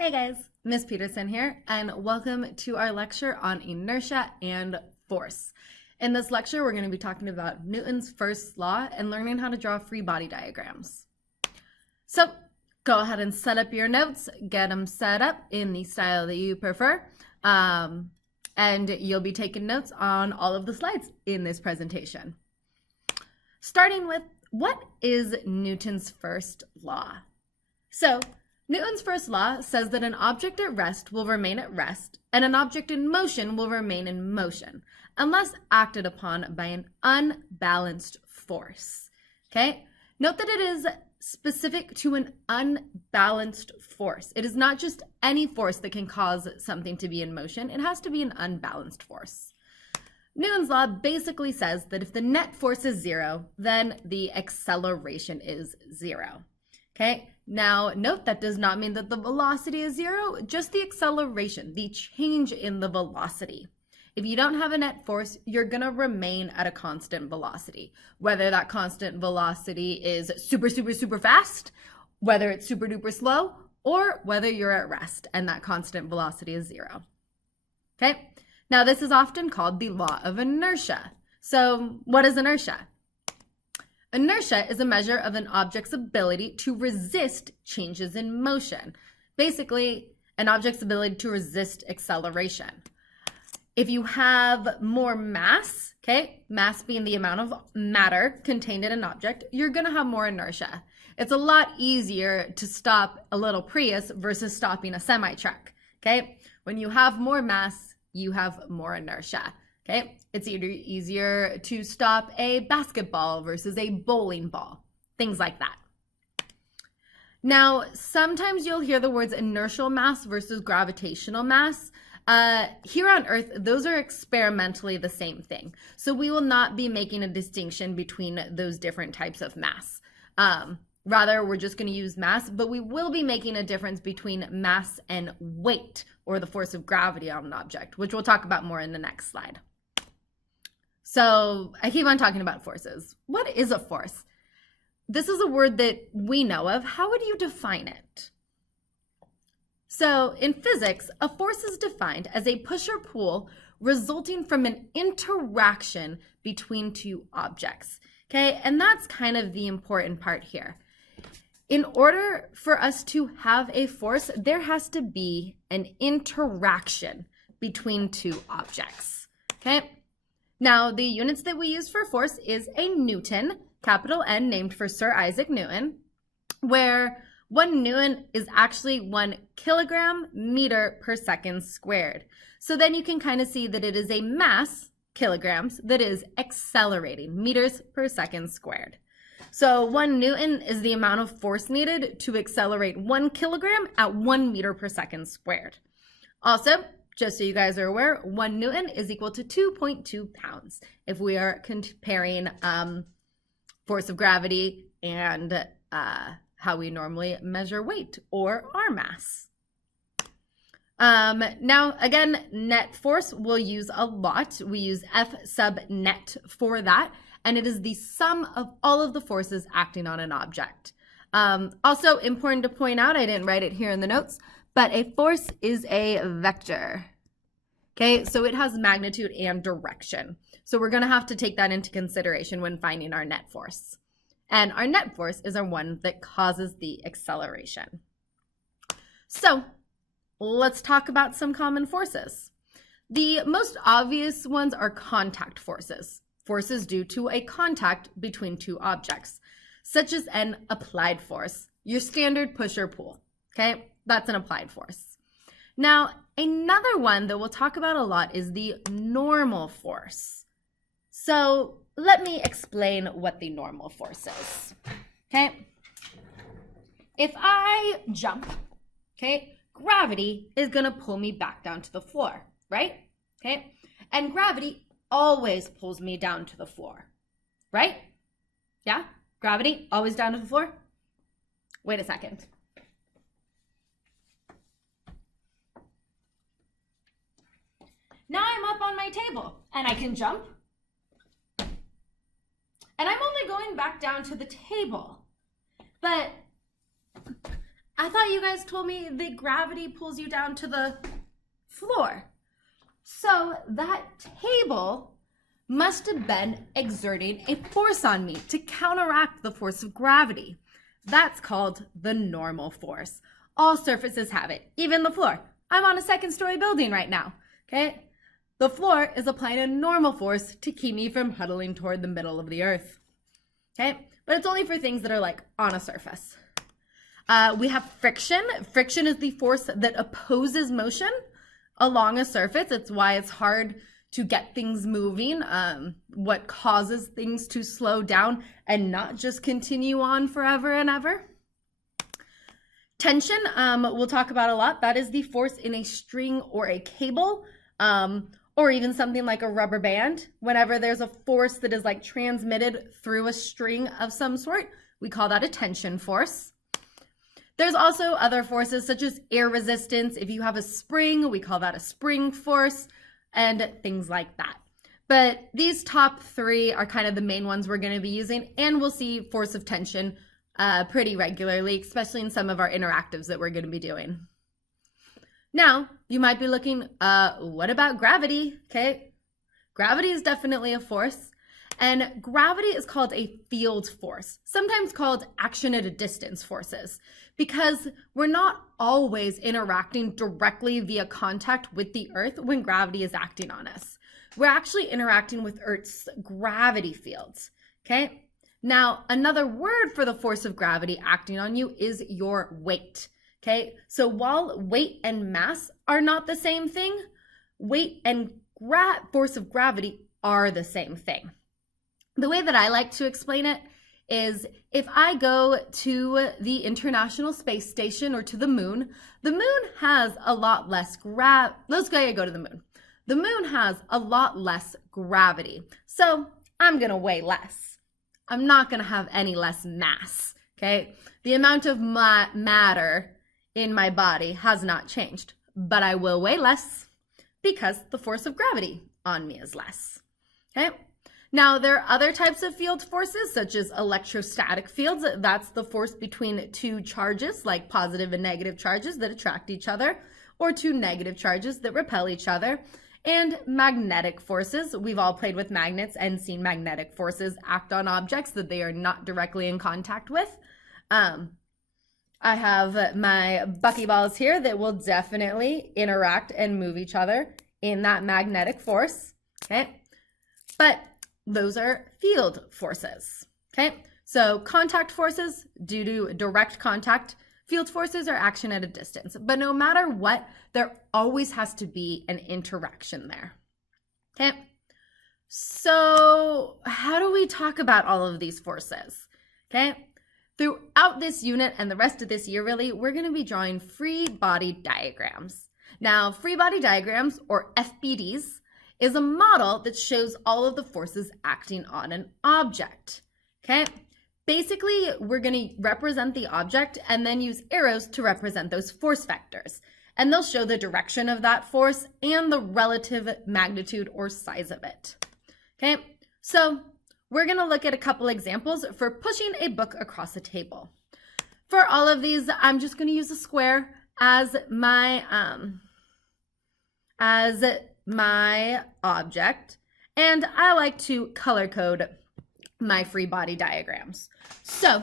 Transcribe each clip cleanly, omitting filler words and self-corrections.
Hey guys, Miss Peterson here, and welcome to our lecture on inertia and force. In this lecture, we're going to be talking about Newton's first law and learning how to draw free body diagrams. So go ahead and set up your notes, get them set up in the style that you prefer, and you'll be taking notes on all of the slides in this presentation. Starting with, what is Newton's first law? So Newton's first law says that an object at rest will remain at rest, and an object in motion will remain in motion, unless acted upon by an unbalanced force. Okay? Note that it is specific to an unbalanced force. It is not just any force that can cause something to be in motion. It has to be an unbalanced force. Newton's law basically says that if the net force is zero, then the acceleration is zero. Okay? Now, note that does not mean that the velocity is zero, just the acceleration, the change in the velocity. If you don't have a net force, you're going to remain at a constant velocity. Whether that constant velocity is super, super, super fast, whether it's super duper slow, or whether you're at rest and that constant velocity is zero. Okay? Now, this is often called the law of inertia. So, what is inertia? Inertia is a measure of an object's ability to resist changes in motion. Basically, an object's ability to resist acceleration. If you have more mass, okay, mass being the amount of matter contained in an object, you're going to have more inertia. It's a lot easier to stop a little Prius versus stopping a semi-truck, okay? When you have more mass, you have more inertia. Okay, it's easier to stop a basketball versus a bowling ball, things like that. Now, sometimes you'll hear the words inertial mass versus gravitational mass. Here on Earth, those are experimentally the same thing. So we will not be making a distinction between those different types of mass. Rather, we're just going to use mass, but we will be making a difference between mass and weight, or the force of gravity on an object, which we'll talk about more in the next slide. So I keep on talking about forces. What is a force? This is a word that we know of. How would you define it? So in physics, a force is defined as a push or pull resulting from an interaction between two objects. Okay, and that's kind of the important part here. In order for us to have a force, there has to be an interaction between two objects. Okay? Now, the units that we use for force is a Newton, capital N, named for Sir Isaac Newton, where 1 Newton is actually 1 kilogram meter per second squared. So then you can kind of see that it is a mass, kilograms, that is accelerating, meters per second squared. So 1 Newton is the amount of force needed to accelerate 1 kilogram at 1 meter per second squared. Also, just so you guys are aware, 1 Newton is equal to 2.2 pounds if we are comparing force of gravity and how we normally measure weight or our mass. Now, again, net force we'll use a lot. We use F sub net for that, and it is the sum of all of the forces acting on an object. Also important to point out, I didn't write it here in the notes, but a force is a vector. Okay, so it has magnitude and direction. So we're going to have to take that into consideration when finding our net force. And our net force is our one that causes the acceleration. So let's talk about some common forces. The most obvious ones are contact forces. Forces due to a contact between two objects, such as an applied force, your standard push or pull. Okay, that's an applied force. Now, another one that we'll talk about a lot is the normal force. So let me explain what the normal force is. Okay, if I jump, okay, gravity is going to pull me back down to the floor, right? Okay, and gravity always pulls me down to the floor, right? Yeah, gravity always down to the floor. Wait a second. Now I'm up on my table and I can jump. And I'm only going back down to the table. But I thought you guys told me that gravity pulls you down to the floor. So that table must have been exerting a force on me to counteract the force of gravity. That's called the normal force. All surfaces have it, even the floor. I'm on a second-story building right now, okay? The floor is applying a normal force to keep me from huddling toward the middle of the earth, okay? But it's only for things that are like on a surface. We have friction. Friction is the force that opposes motion along a surface. It's why it's hard to get things moving, what causes things to slow down and not just continue on forever and ever. Tension, we'll talk about a lot. That is the force in a string or a cable, or even something like a rubber band. Whenever there's a force that is like transmitted through a string of some sort, we call that a tension force. There's also other forces such as air resistance. If you have a spring, we call that a spring force, and things like that. But these top three are kind of the main ones we're going to be using, and we'll see force of tension pretty regularly, especially in some of our interactives that we're going to be doing. Now, you might be looking, what about gravity? Okay, gravity is definitely a force, and gravity is called a field force, sometimes called action at a distance forces, because we're not always interacting directly via contact with the Earth when gravity is acting on us. We're actually interacting with Earth's gravity fields, okay? Now, another word for the force of gravity acting on you is your weight, okay? So while weight and mass are not the same thing, weight and force of gravity are the same thing. The way that I like to explain it is if I go to the International Space Station or to the moon has a lot less let's go to the moon. The moon has a lot less gravity. So I'm gonna weigh less. I'm not gonna have any less mass, okay? The amount of matter in my body has not changed, but I will weigh less because the force of gravity on me is less, okay? Now, there are other types of field forces, such as electrostatic fields. That's the force between two charges, like positive and negative charges that attract each other, or two negative charges that repel each other. And magnetic forces. We've all played with magnets and seen magnetic forces act on objects that they are not directly in contact with. I have my buckyballs here that will definitely interact and move each other in that magnetic force, okay? But those are field forces, okay? So contact forces, due to direct contact, field forces are action at a distance. But no matter what, there always has to be an interaction there, okay? So how do we talk about all of these forces, okay? Throughout this unit and the rest of this year, really, we're gonna be drawing free body diagrams. Now, free body diagrams, or FBDs, is a model that shows all of the forces acting on an object, okay? Basically, we're gonna represent the object and then use arrows to represent those force vectors. And they'll show the direction of that force and the relative magnitude or size of it, okay? So we're gonna look at a couple examples for pushing a book across a table. For all of these, I'm just gonna use a square as my object, and I like to color code my free body diagrams. So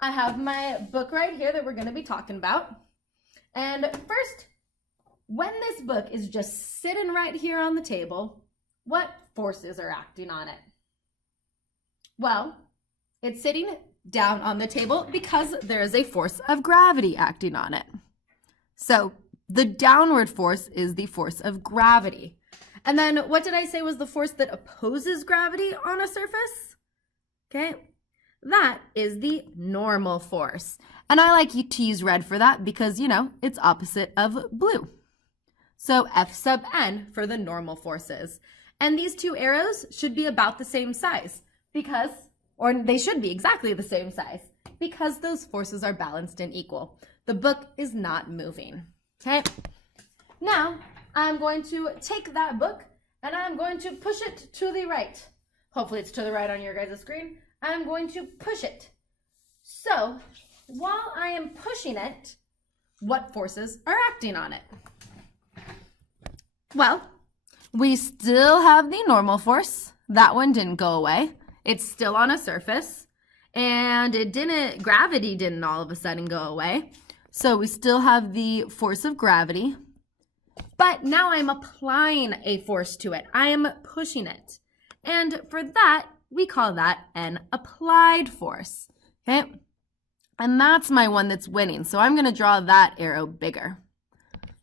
I have my book right here that we're going to be talking about. And first, when this book is just sitting right here on the table, what forces are acting on it? Well, it's sitting down on the table because there is a force of gravity acting on it. So the downward force is the force of gravity. And then what did I say was the force that opposes gravity on a surface? Okay, that is the normal force. And I like to use red for that because, you know, it's opposite of blue. So F sub n for the normal forces. And these two arrows should be about the same size because, or they should be exactly the same size because those forces are balanced and equal. The book is not moving, okay? Now, I'm going to take that book and I'm going to push it to the right. Hopefully it's to the right on your guys' screen. I'm going to push it. So while I am pushing it, what forces are acting on it? Well, we still have the normal force. That one didn't go away. It's still on a surface, and gravity didn't all of a sudden go away. So we still have the force of gravity, but now I'm applying a force to it. I am pushing it. And for that, we call that an applied force, okay? And that's my one that's winning. So I'm going to draw that arrow bigger,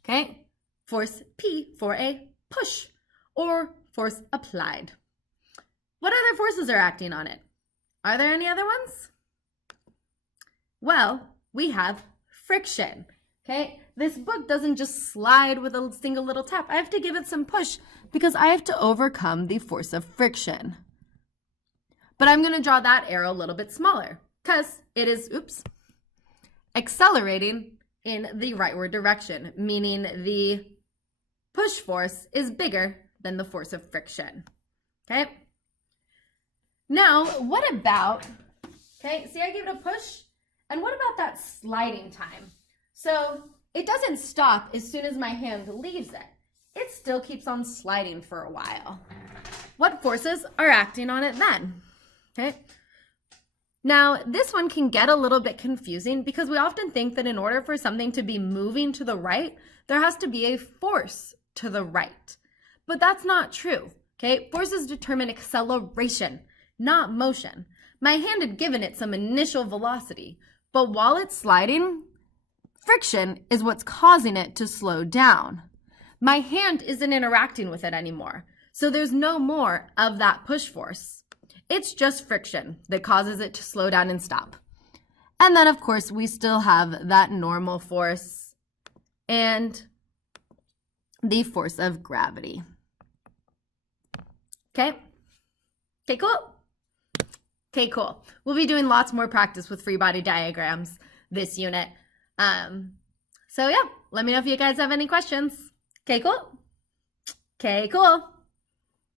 okay? Force P for a push or force applied. What other forces are acting on it? Are there any other ones? Well, we have friction, okay? This book doesn't just slide with a single little tap. I have to give it some push because I have to overcome the force of friction. But I'm going to draw that arrow a little bit smaller because it is, accelerating in the rightward direction, meaning the push force is bigger than the force of friction, okay? Now, what about, okay, see I gave it a push, and what about that sliding time? So it doesn't stop as soon as my hand leaves it. It still keeps on sliding for a while. What forces are acting on it then? Okay. Now, this one can get a little bit confusing because we often think that in order for something to be moving to the right, there has to be a force to the right. But that's not true, okay? Forces determine acceleration, not motion. My hand had given it some initial velocity, but while it's sliding, friction is what's causing it to slow down. My hand isn't interacting with it anymore, so there's no more of that push force. It's just friction that causes it to slow down and stop. And then, of course, we still have that normal force and the force of gravity. Okay? Okay, cool? Okay, cool. We'll be doing lots more practice with free body diagrams this unit. So yeah, let me know if you guys have any questions. Okay, cool? Okay, cool.